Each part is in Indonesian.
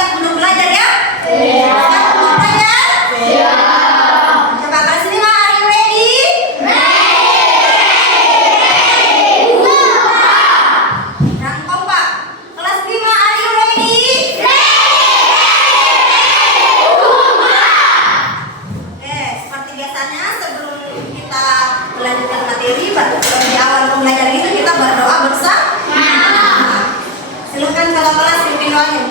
siap untuk belajar ya? Siap untuk belajar? Coba kelas 5, are you ready? Yang kompak. Kelas 5, are you ready? Oke, seperti biasanya sebelum kita melanjutkan materi, di awal pembelajaran itu kita berdoa bersama. Silakan kalau kelas pimpin doanya.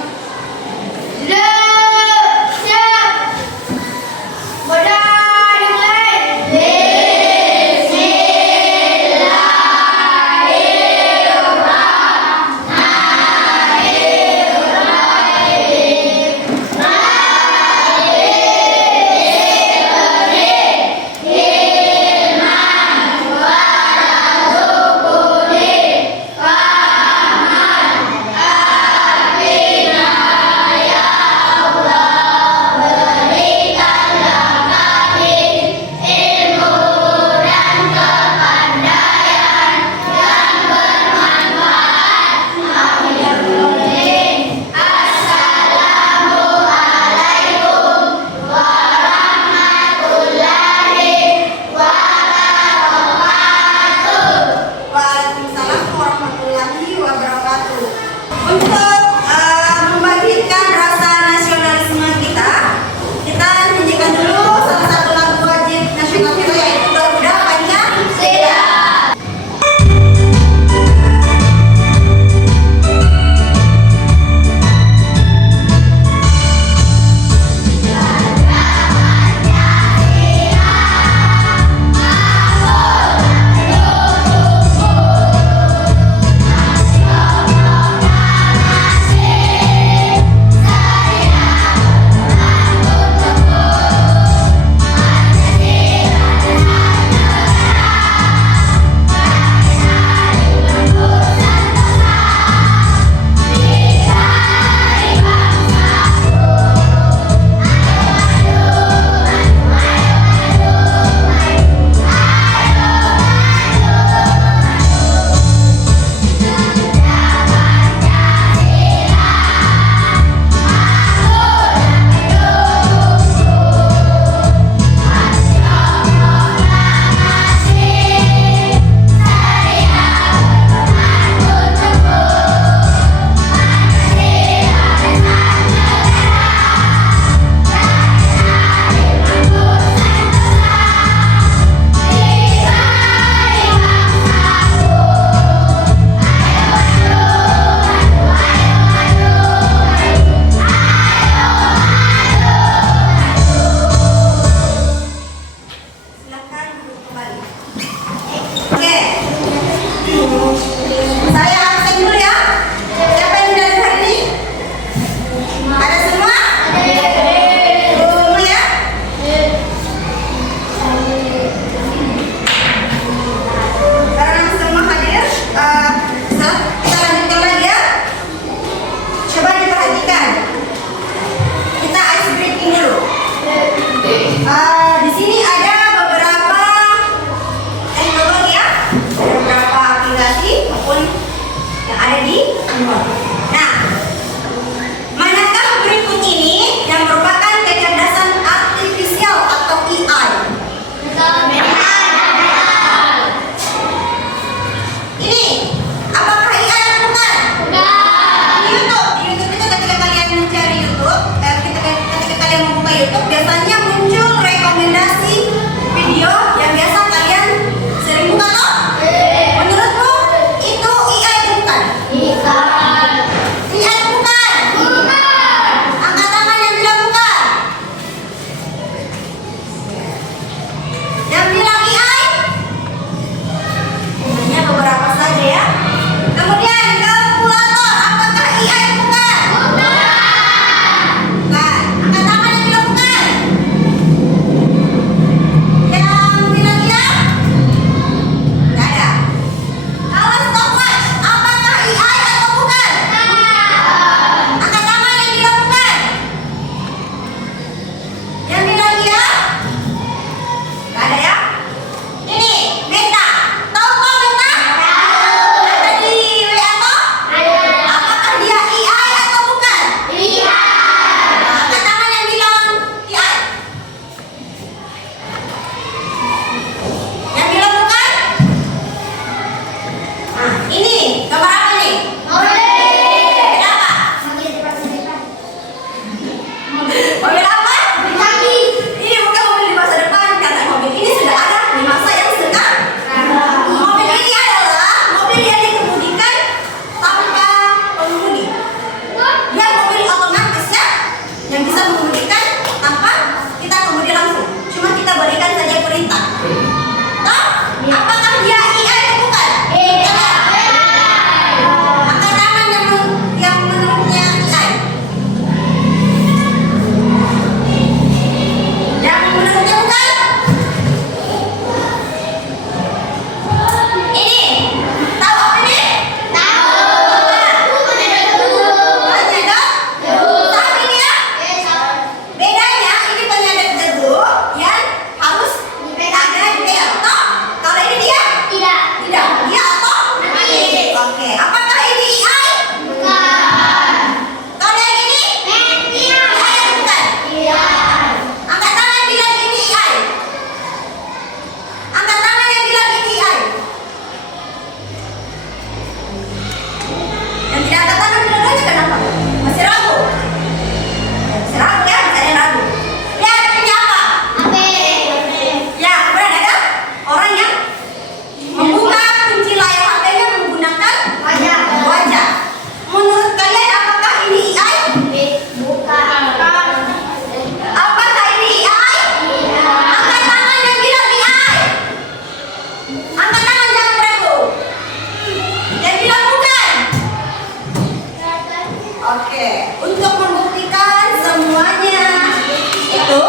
itu?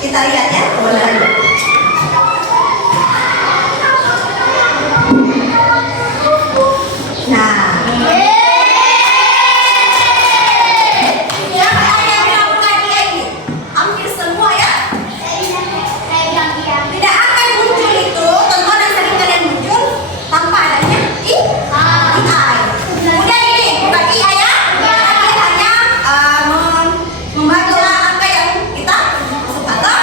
Kita lihat ya. Nah, siapa yang melakukan dia ini? Hampir semua ya. Tidak akan muncul itu tontonan yang sering kalian muncul tanpa adanya AI. Kemudian ini bukan AI ya, tapi hanya membaca apa yang kita masuk kata.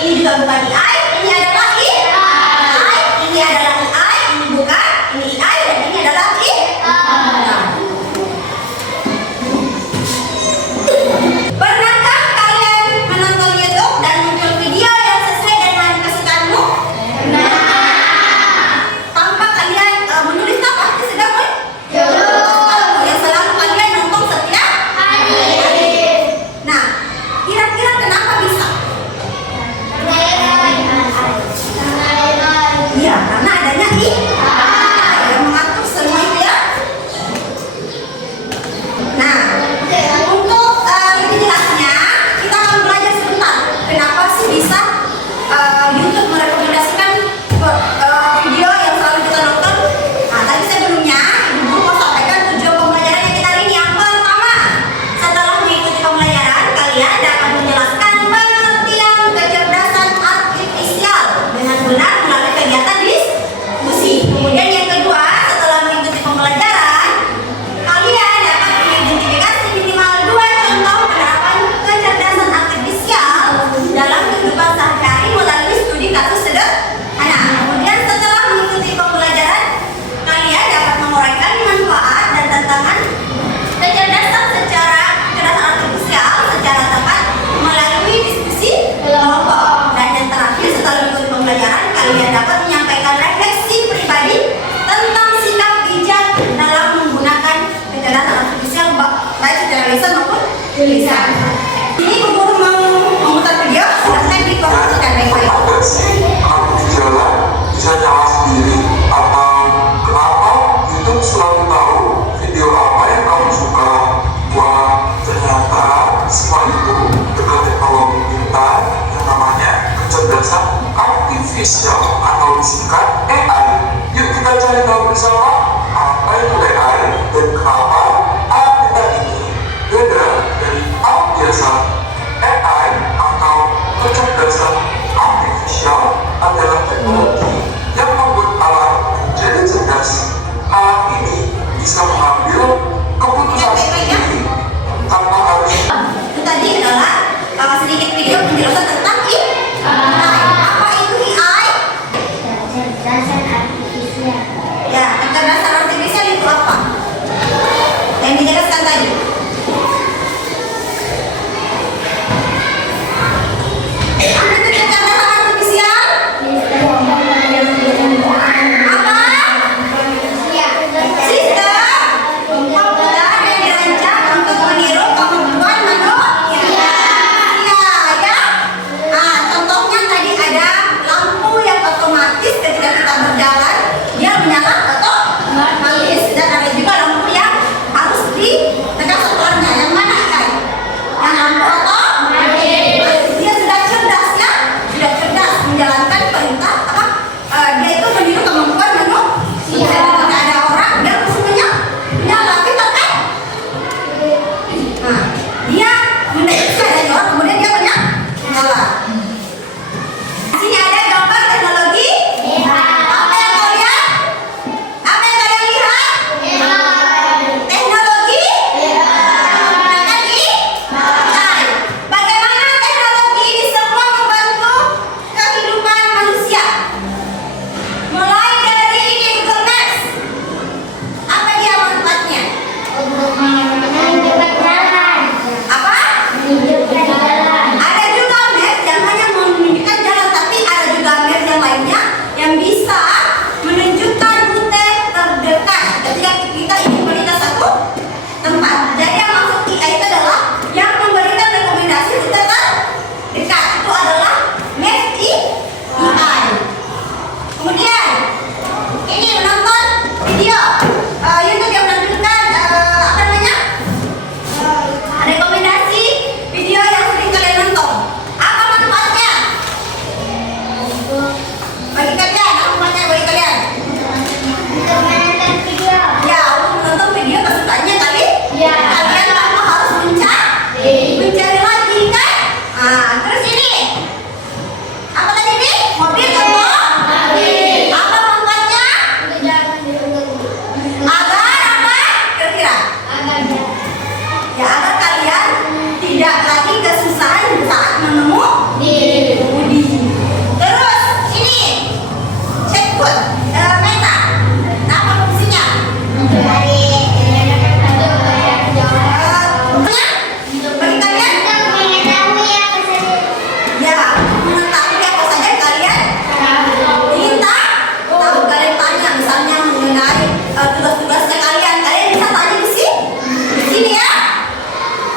Ini juga bukan AI, ini adalah AI, ini adalah AI, ini bukan, ini AI dan ini adalah AI. Pernahkah kalian menonton YouTube dan muncul video yang sesuai dengan kesukaanmu? Tanpa kalian menulis apa? Sedang yang selalu kalian nonton setiap hari. Nah, kira-kira kenapa bisa? Iya, karena adanya yang mengatur semua itu ya. Nah, untuk lebih jelasnya kita akan belajar sebentar kenapa sih bisa YouTube merekomendasikan video yang selalu kita nonton. Nah, tadi sebelumnya Ibu mau sampaikan tujuan pembelajaran yang kita hari ini. Yang pertama, setelah mengikuti pembelajaran, kalian dapat menjelaskan pengertian kecerdasan artifisial dengan benar melalui kegiatan diskusi. Kemudian yang kedua, setelah mengikuti pembelajaran, kalian dapat mengidentifikasi minimal 2 contoh penerapan kecerdasan artifisial dalam kehidupan sehari-hari melalui studi kasus sederhana. Kemudian setelah mengikuti pembelajaran, kalian dapat menguraikan manfaat dan tantangan kecerdasan artifisial secara tepat melalui diskusi kelompok. Dan yang terakhir, setelah mengikuti pembelajaran, kalian dapat menyampaikan refleksi pribadi tentang sikap bijak dalam menggunakan kecerdasan artifisial baik secara lisan maupun tulisan. Ini guru mau memutar video, silahkan diperhatikan baik-baik. Kamu di jalan bisa nyala sendiri, atau kenapa YouTube selalu tahu video apa yang kamu suka? Wah, ternyata semua itu dengan teknologi kita yang namanya kecerdasan artifisial atau disingkat AI. Yuk kita cari tahu bersama apa itu AI dan kenapa alat kita ini beda dari alat biasa. Ya, agar kalian tidak lagi kesusahan saat mengemudi. Terus ini cekut meta. Apa fungsinya? Bagi kalian ya, mengetahui apa saja kalian ingin tahu. Kalian tanya misalnya mengenai tugas-tugasnya kalian bisa tanya di sini ya.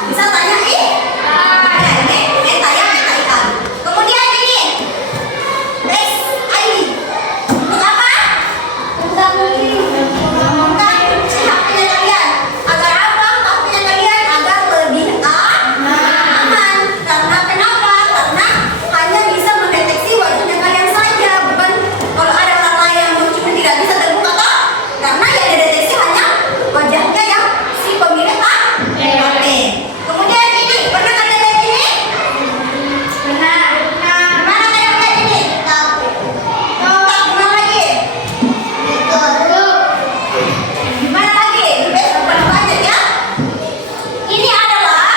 Bisa tanya meta ya, meta ikan. Kemudian ini next ID. Untuk apa? Mengumumkan haknya kalian. Agar apa? Haknya kalian agar lebih aman. Karena kenapa? Karena hanya bisa mendeteksi wajahnya kalian saja, bukan kalau ada orang lain yang mungkin tidak bisa terbuka toh. Karena yang dideteksi hanya wajahnya yang si pemilik HP. Kemudian ini, pernah kalian lihat ini? Pernah. Gimana kalian lihat ini? Gimana lagi? Gimana lagi? Pernah banyak ya? Ini adalah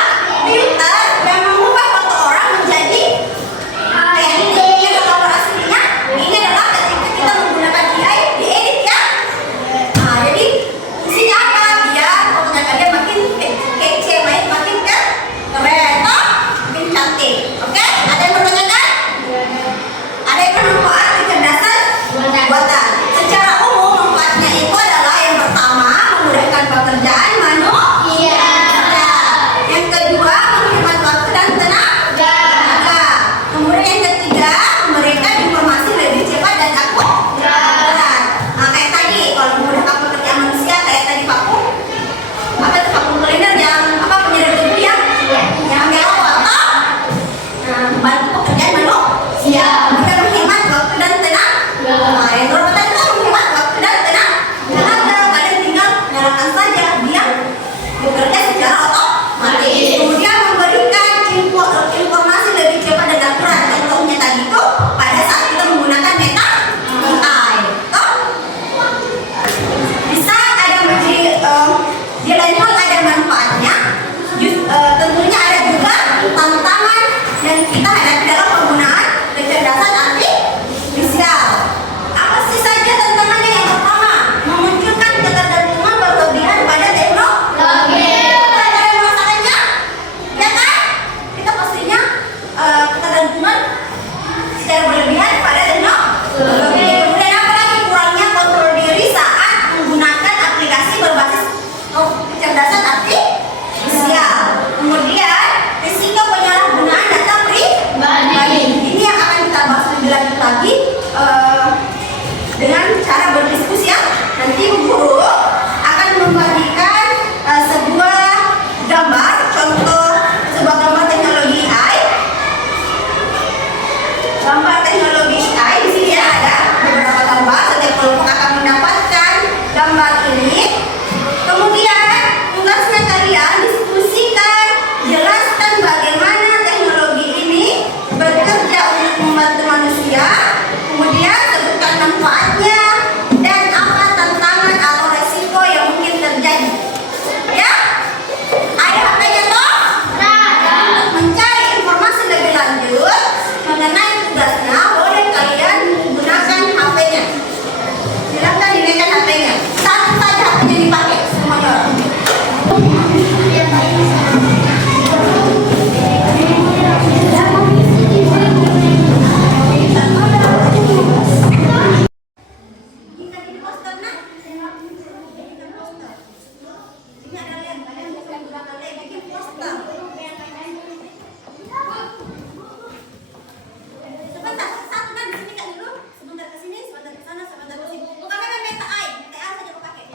filter yang mengubah foto orang menjadi ini kalau aslinya. Ini adalah ketika kita menggunakan AI diedit ya. Nah, jadi fungsinya apa? Biar fotonya kalian makin kece, makin keren, toh? Makin cantik. Oke? Ada yang bertanyakan? Ada yang bermanfaat kecerdasan buatan. Secara umum manfaatnya itu adalah yang pertama memudahkan pekerjaan manusia. Yang kedua menghemat waktu dan tenaga. Kemudian yang ketiga memberikan informasi lebih cepat dan akurat. Nah, kayak tadi kalau memudahkan pekerjaan manusia kayak tadi vakum. Apa itu vakum cleaner yang penyedot debu ya? Yang ambil awal toh? Nah, membantu pekerjaan manusia. Bisa menghemat waktu dan tenaga. Nah, yang berbeda itu menghemat waktu dan tenaga. Kalian tinggal nyalakan saja dia bekerja secara otomatis. Kemudian memberikan informasi lebih cepat dan akurat. Contohnya tadi itu pada saat kita menggunakan meta AI. Toh? Bisa ada di lain hal ada manfaatnya. Tentunya ada juga tantangan yang kita hadapi dalam penggunaan kecerdasan artifisial. Apa sih saja tantangannya? Yang pertama, memunculkan ketergantungan berlebihan pada teknologi. Ada yang masalahnya? Ya kan? Kita pastinya ketergantungan secara berlebihan pada teknologi. Kemudian apa lagi? Kurangnya kontrol diri saat menggunakan aplikasi berbasis kecerdasan artifisial. Kemudian risiko penyalahgunaan data pribadi. Ini yang akan kita bahas lebih lanjut lagi dengan cara berdiskusi ya. Nanti Bu Guru akan membagikan sebuah gambar, contoh sebuah gambar teknologi AI. Gambar teknologi AI di sini ya, ada beberapa gambar. Setiap kelompok akan mendapatkan gambar ini. Kemudian tugasnya kalian diskusikan, jelaskan bagaimana teknologi ini bekerja untuk membantu manusia. Kemudian sebutkan manfaatnya dan apa tantangan atau resiko yang mungkin terjadi. Ya? Ada HP-nya toh? Untuk mencari informasi lebih lanjut mengenai tugasnya, boleh kalian menggunakan HP-nya. Silakan dinaikkan HP-nya. Satu saja HP-nya dipakai semuanya. Kita di poster nah. Ini ada lem, kalian bisa menggunakan lem bikin poster. Sebentar, satu kan di sini kan dulu. Sebentar ke sini, sebentar ke sana, sebentar ke sini. Bukan memang meta AI saja kau pakai.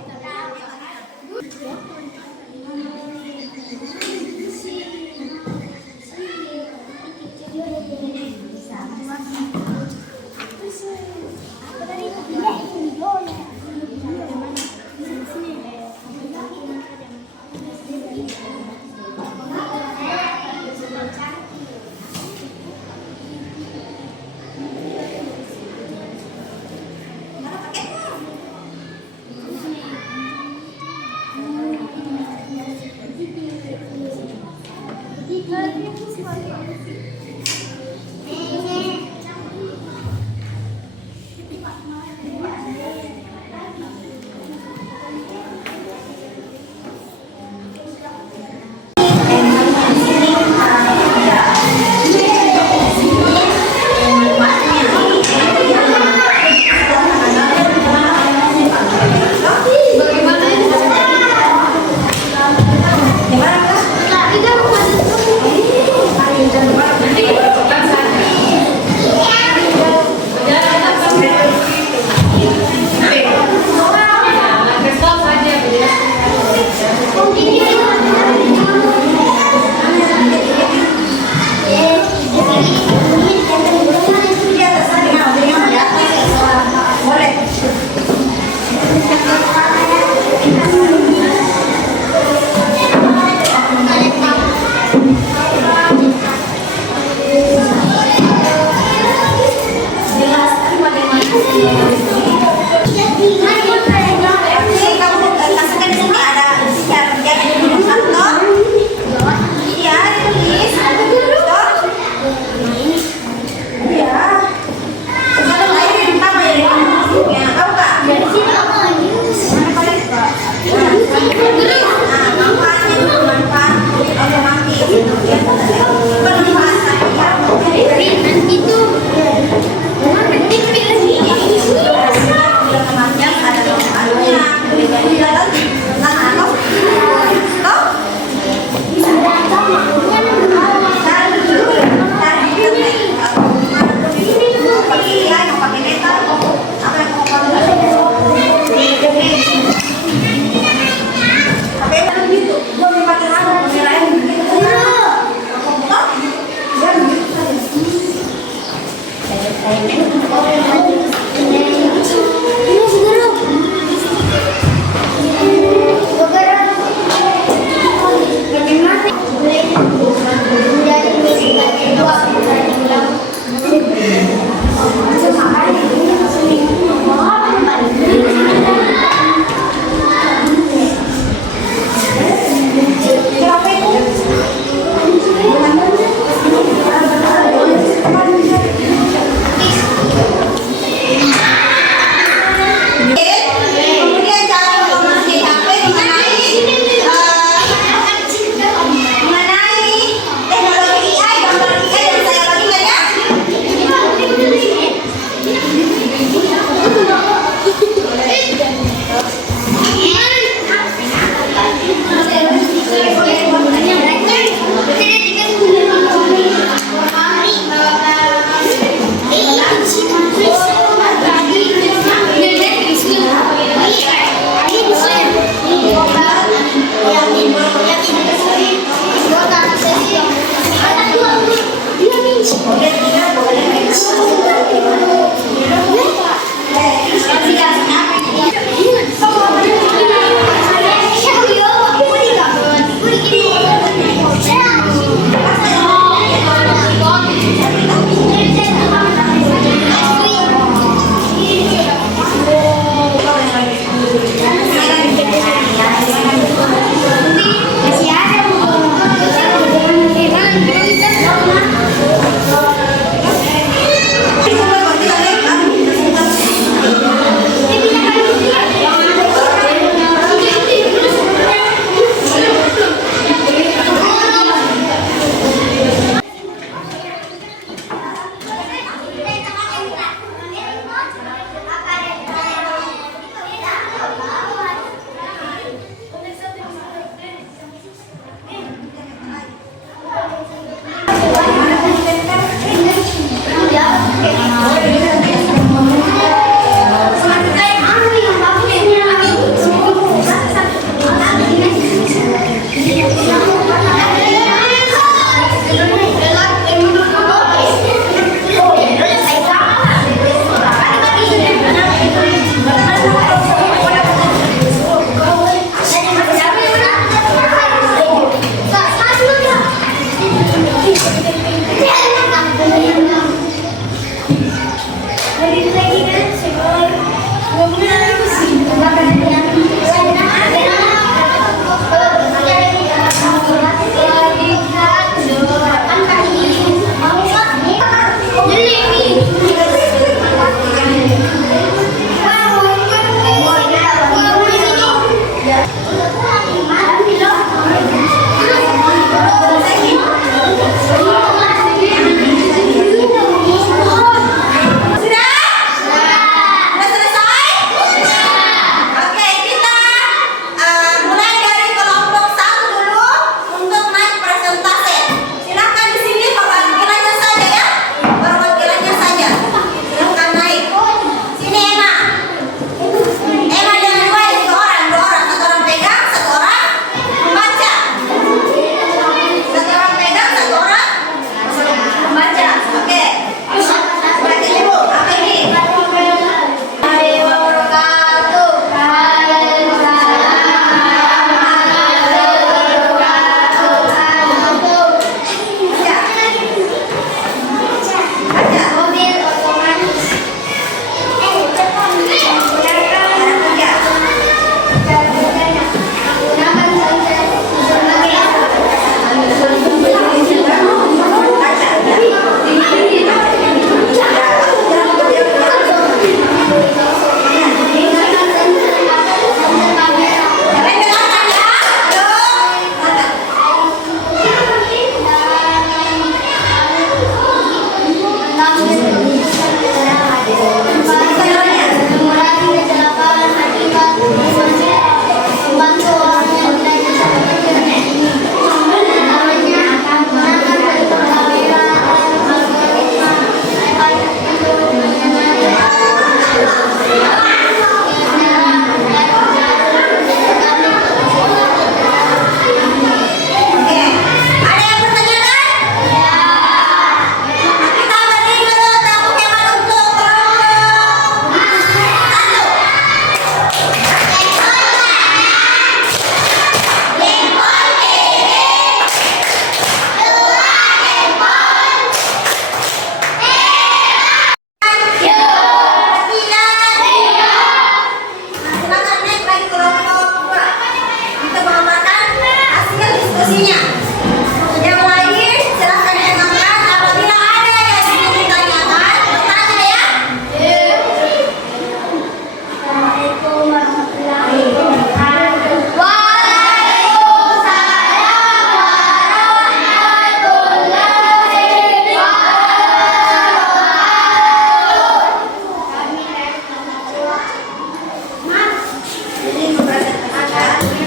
diskusinya. Yang lain silahkan didengarkan. Apabila ada yang ingin ditanyakan, bertanya ya. Assalamualaikum warahmatullahi wabarakatuh. Ini mempresentasikan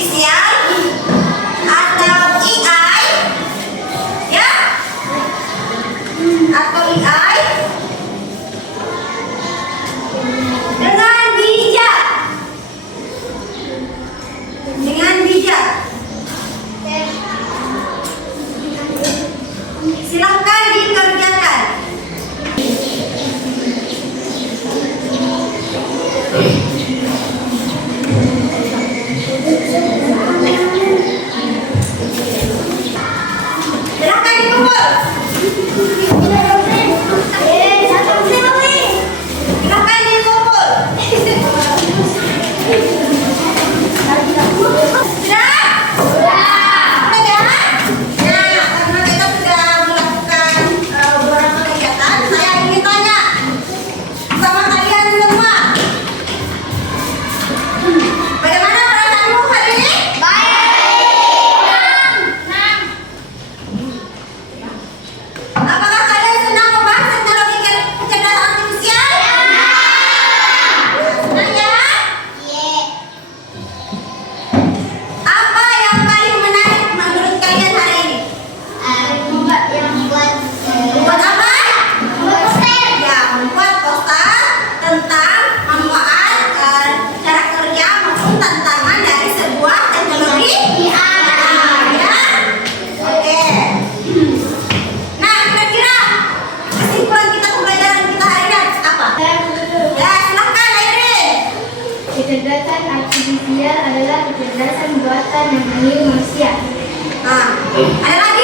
artifisial atau AI, ya, atau AI dengan bijak, silahkan dikerjakan. Silahkan dikumpul. Silahkan dikumpul. Sudah? Sudah ya? Nah, karena kita sudah melakukan beberapa kegiatan, saya ingin tanya sama kalian semua. Bagaimana perasaanmu hari ini? Apakah kalian senang membahas teknologi kecerdasan artifisial? Senang ya? Apa yang paling menarik menurut kalian hari ini? Membuat apa? Ya, membuat poster tentang manfaat, cara kerja maupun tantangan dari sebuah teknologi. Ya, oke. Nah, kira-kira kesimpulan kita pembelajaran kita hari ini apa? Ya, silahkan Airin. Kecerdasan artifisial adalah kecerdasan buatan yang meniru manusia. Nah, ada lagi?